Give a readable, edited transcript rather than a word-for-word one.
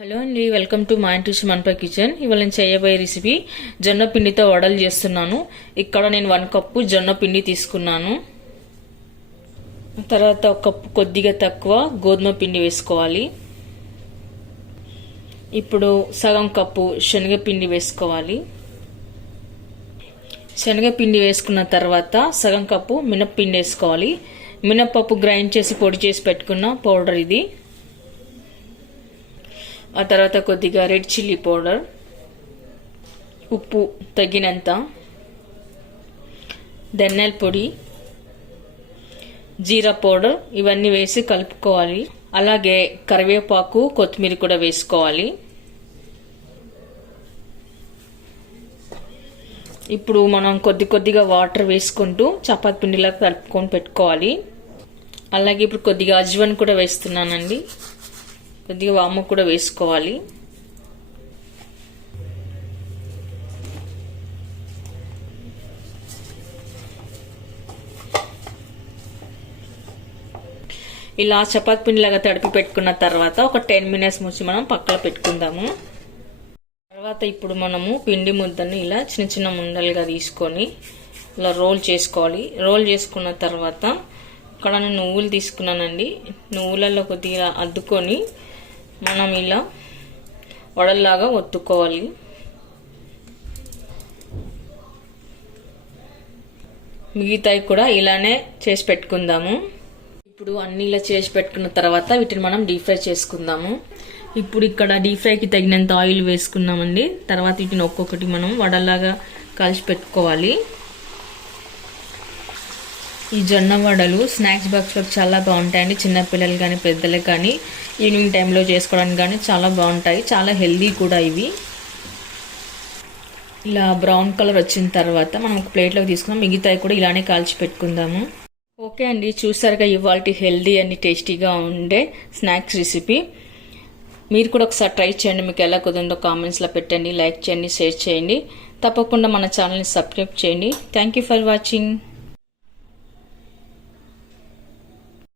Hello అండి, welcome to మా interest మన్పా kitchen. ఇవాళ నేను చేయబోయే రెసిపీ జొన్న పిండితో వడలు చేస్తున్నాను. ఇక్కడ నేను 1 కప్పు జొన్న పిండి తీసుకున్నాను. తర్వాత 1 కప్పు కొద్దిగా తక్కువ గోధుమ పిండి వేసుకోవాలి. ఇప్పుడు సగం కప్పు శనగపిండి వేసుకోవాలి. శనగపిండి వేసుకున్న తర్వాత సగం కప్పు మినప్పిండి వేసుకోవాలి. మినప్పప్పు గ్రైండ్ చేసి పొడి చేసి పెట్టుకున్న పౌడర్ ఇది. ఆ తర్వాత కొద్దిగా రెడ్ చిల్లీ పౌడర్, ఉప్పు తగినంత, ధనియాల పొడి, జీరా పౌడర్ ఇవన్నీ వేసి కలుపుకోవాలి. అలాగే కరివేపాకు, కొత్తిమీర కూడా వేసుకోవాలి. ఇప్పుడు మనం కొద్దిగా వాటర్ వేసుకుంటూ చపాతీ పిండిలా కలుపుకొని పెట్టుకోవాలి. అలాగే ఇప్పుడు కొద్దిగా అజ్వన్ కూడా వేస్తున్నానండి. కొద్దిగా వాము కూడా వేసుకోవాలి. ఇలా చపాతీ పిండిలాగా తడిపి పెట్టుకున్న తర్వాత ఒక 10 మినిట్స్ ముంచి మనం పక్కన పెట్టుకుందాము. తర్వాత ఇప్పుడు మనము పిండి ముద్దను ఇలా చిన్న ముండలుగా తీసుకొని ఇలా రోల్ చేసుకోవాలి. రోల్ చేసుకున్న తర్వాత ఇక్కడ నేను నువ్వులు తీసుకున్నానండి. నువ్వులలో కొద్దిగా అద్దుకొని మనం ఇలా వడల్లాగా ఒత్తుకోవాలి. మిగతాయి కూడా ఇలానే చేసి పెట్టుకుందాము. ఇప్పుడు అన్ని ఇలా చేసి పెట్టుకున్న తర్వాత వీటిని మనం డీప్ ఫ్రై చేసుకుందాము. ఇప్పుడు ఇక్కడ డీప్ ఫ్రైకి తగినంత ఆయిల్ వేసుకున్నామండి. తర్వాత వీటిని ఒక్కొక్కటి మనం వడల్లాగా కలిసి పెట్టుకోవాలి. ఈ జొన్న వడలు స్నాక్స్ బాక్స్లో చాలా బాగుంటాయండి. చిన్నపిల్లలు కానీ పెద్దలకు కానీ ఈవినింగ్ టైంలో చేసుకోవడానికి కానీ చాలా బాగుంటాయి. చాలా హెల్దీ కూడా ఇవి. ఇలా బ్రౌన్ కలర్ వచ్చిన తర్వాత మనం ఒక ప్లేట్లోకి తీసుకుందాం. మిగతాయి కూడా ఇలానే కాల్చి పెట్టుకుందాము. ఓకే అండి, చూసారుగా ఇవాళ హెల్దీ అండ్ టేస్టీగా ఉండే స్నాక్స్ రెసిపీ. మీరు కూడా ఒకసారి ట్రై చేయండి. మీకు ఎలా కుదిరిందో కామెంట్స్లో పెట్టండి, లైక్ చేయండి, షేర్ చేయండి. తప్పకుండా మన ఛానల్ని సబ్స్క్రైబ్ చేయండి. Thank you for watching.